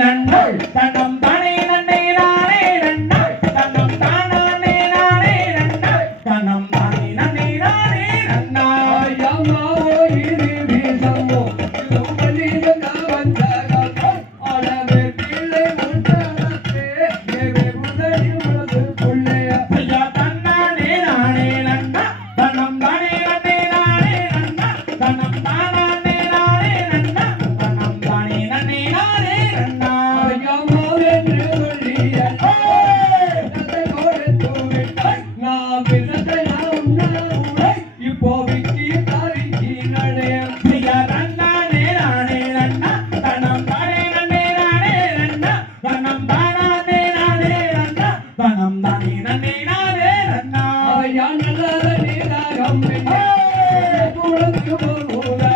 நன்னாள் தனம் தானே நன்னே நானே நன்னாள் தனம் தானே நானே நன்னாள் தனம் தானே நன்னே நானே நன்னாள் யாமாவோ இரு வீசமோ இதுபலித காவந்தகோ ஆளவே பிள்ளை முட்டாளே தேவே முதலி மனது புள்ளே ஐயா தன்னானே நானே நன்னா தனம் தானே நன்னே நானே நன்னா தனம் தானே நானே நன்னா தனம் தானே நன்னே நானே நன்னா யாமாவே திருவள்ளிய கதை கொடுத்து விட்டை நான் விசத்தை நான் உன்னை இப்போ விக்கி தாரிக்கி நடே ஐயா தன்னானே நானே நன்னா தனம் தானே நன்னே நானே நன்னா தனம் தானே நானே நன்னா தனம் தானே நன்னே நானே நன்னா ஐயா நல்லத நீராகம் குழந்தை போகுதை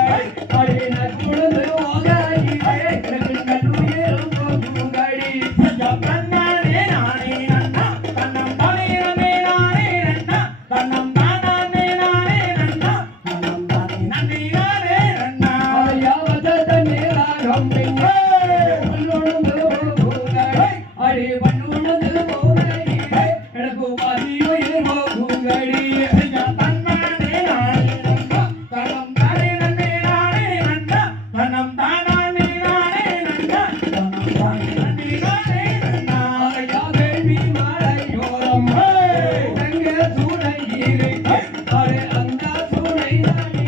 அடின குழந்தை ஓகாயி கண்ணுயிரும் போகுதடி ஐயா தன்னானே நானே நன்னா தனம் தானே நன்னே நானே நன்னா தனம் தானே நானே நன்னா தனம் தானே நன்னே நானே நன்னா ஐயா வதத நீராகம் உள்ளொழுந்து போகுதை அடி பண்ணுள்ளது போகுதடி எனக்கு மதியுயிர் போகுதடி ஐயா தன்னானே நானே நன்னா தனம் தானே நன்னே நானே நன்னா தனம் தானே நானே நன்னா தனம் தானே நன்னே நானே நன்னா ஐயா வேள்வி மலையோரம் எங்கே சூளை இருக்கு அடே அந்த சூளை தானே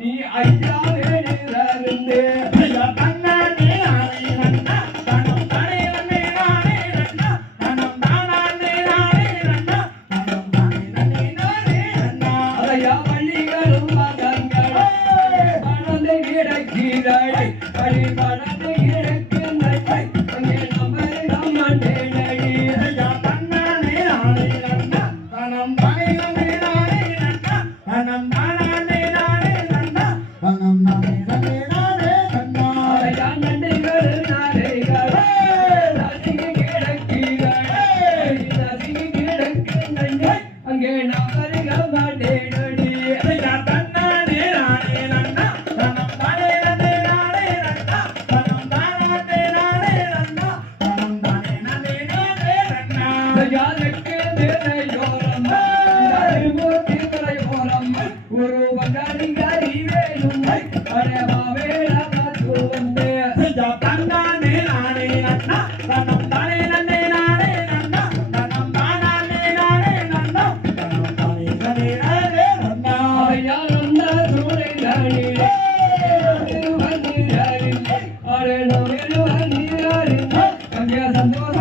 நீ ஐயா வேணிலிருந்து ஐயா தன்னானே நானே நன்னா தனம் தானே நன்னே நானே நன்னா தனம் தானே நானே நன்னா தனம் தானே நன்னே நானே நன்னா ஐயா வள்ளிகளும் மகன்களும் பணத்தை கிடக்கிறாய் அடி பணத்தை கிடக்கின்றாய் அங்கே நம்ம நடி ஐயா தன்னானே நானே நன்னா தனம் தானே நன்னே நானே நன்னா தனம் தானே நானே நன்னா தனம் தானே நன்னே நானே நன்னா ஐயா நன்றிகள் நாளைகள் நதிக்கு கிடக்கிறாய் நதிக்கு கிடக்கின்றாய் அங்கே நகரிகள் மாட்டேனடி ஐயா தன்னானே நானே நன்னா தனம் தானே நன்னே நானே நன்னா தனம் தானே நானே நன்னா தனம் தானே நன்னே நானே நன்னா யாருக்கு திரையோரம் மூர்த்தி திரையோரம் ஒரு வந்தாரிகாரி வேணும் அரவாவேல காத்து வந்தே ஐயா தன்னானே நானே நன்னா தனம் தானே நன்னே நானே நன்னா தனம் தானே நானே நன்னா தனம் தானே நன்னே நானே நன்னா ஐயா அந்த சூளை தானிலே திருவண்ணீரில் அரே நோவேலு வண்ணீரில் அங்கே சந்தோஷ